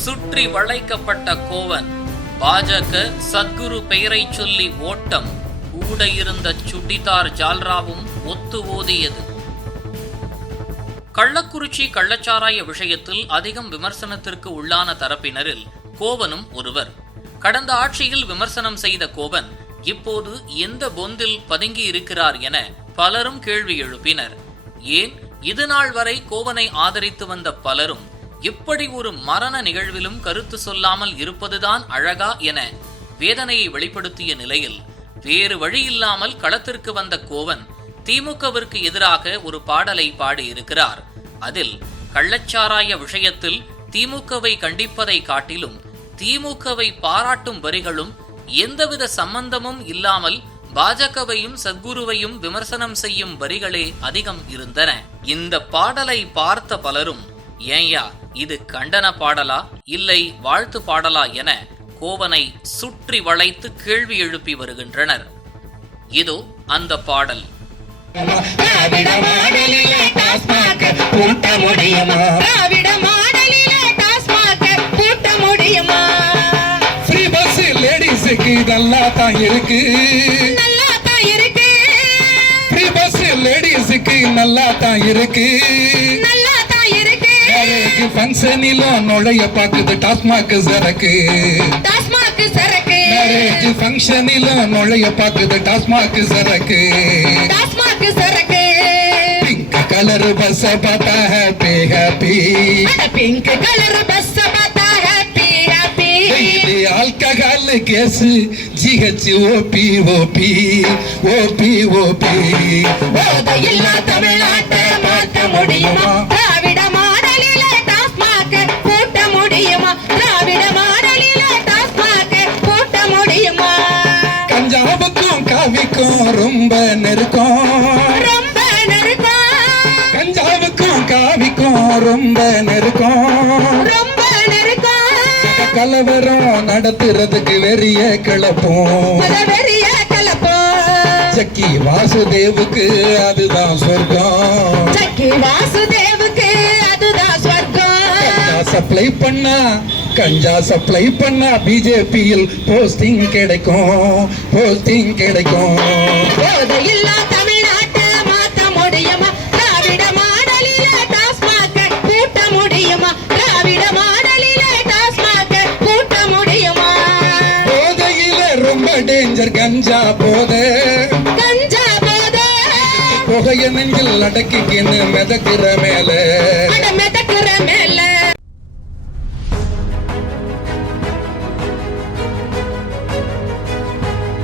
சுற்றி வளைக்கப்பட்ட கோவன். பாஜக சத்குரு பெயரை சொல்லி ஓட்டம். கூட இருந்த சுட்டிதார் ஜால்ராவும் ஒத்து ஓதியது. கள்ளக்குறிச்சி கள்ளச்சாராய விஷயத்தில் அதிகம் விமர்சனத்திற்கு உள்ளான தரப்பினரில் கோவனும் ஒருவர். கடந்த ஆட்சியில் விமர்சனம் செய்த கோவன் இப்போது எந்த பொந்தில் பதுங்கி இருக்கிறார் என பலரும் கேள்வி எழுப்பினர். ஏன்? இதுநாள் வரை கோவனை ஆதரித்து வந்த பலரும் இப்படி ஒரு மரண நிகழ்விலும் கருத்து சொல்லாமல் இருப்பதுதான் அழகா என வேதனையை வெளிப்படுத்திய நிலையில் வேறு வழியில்லாமல் களத்திற்கு வந்த கோவன் திமுகவிற்கு எதிராக ஒரு பாடலை பாடியிருக்கிறார். அதில் கள்ளச்சாராய விஷயத்தில் திமுகவை கண்டிப்பதை காட்டிலும் திமுகவை பாராட்டும் வரிகளும் எந்தவித சம்பந்தமும் இல்லாமல் பாஜகவையும் சத்குருவையும் விமர்சனம் செய்யும் வரிகளே அதிகம் இருந்தன. இந்த பாடலை பார்த்த பலரும் ஏன்யா இது கண்டன பாடலா? இல்லை வாழ்த்து பாடலா என கோவனை சுற்றி வளைத்து கேள்வி எழுப்பி வருகின்றனர். இதோ அந்த பாடல். நல்லா தான் இருக்கு. நல்லா தான் இருக்கு. ஃபங்க்ஷனிலும் நுழைய பாக்குது டாஸ்மாக் சரக்கு. டாஸ்மாக் சரக்கு. மேரேஜ் ஃபங்க்ஷனிலும் நுழைய பாக்குது டாஸ்மாக் சரக்கு. டாஸ்மாக் சரக்கு. பிங்க் கலர் பஸ் பார்த்தா happy happy pink colour bus பார்த்தா happy happy daily alcohol case G H O P O P O P O P போதையில்லா தமிழ்நாட்டை மாற்ற முடியுமா? காவிக்கும் ரொம்ப நெருக்கம். ரொம்ப நெருக்கம். கஞ்சாவுக்கும் காவிக்கும் ரொம்ப நெருக்கம். கலவரம் நடத்துறதுக்கு வெறிய கிளப்போம். சக்கி வாசுதேவுக்கு அதுதான் சொர்க்கம். சக்கி வாசுதேவுக்கு அதுதான் சொர்க்கம். சப்ளை பண்ணா கஞ்சா சப்ளை பண்ணா பிஜேபியில் போஸ்டிங் கிடைக்கும் போஸ்டிங் கிடைக்கும். போதையில்லா தமிழ்நாட்டை மாத்த முடியுமா? திராவிட மாடலிலே டாஸ்மாக் பூட்ட முடியுமா? திராவிட மாடலிலே டாஸ்மாக் பூட்ட முடியுமா? போதையில ரொம்ப டேஞ்சர் கஞ்சா போதை. கஞ்சா போதை. புகைய நெஞ்சில் அடக்கிக்கின்னு மிதக்கிற மேல.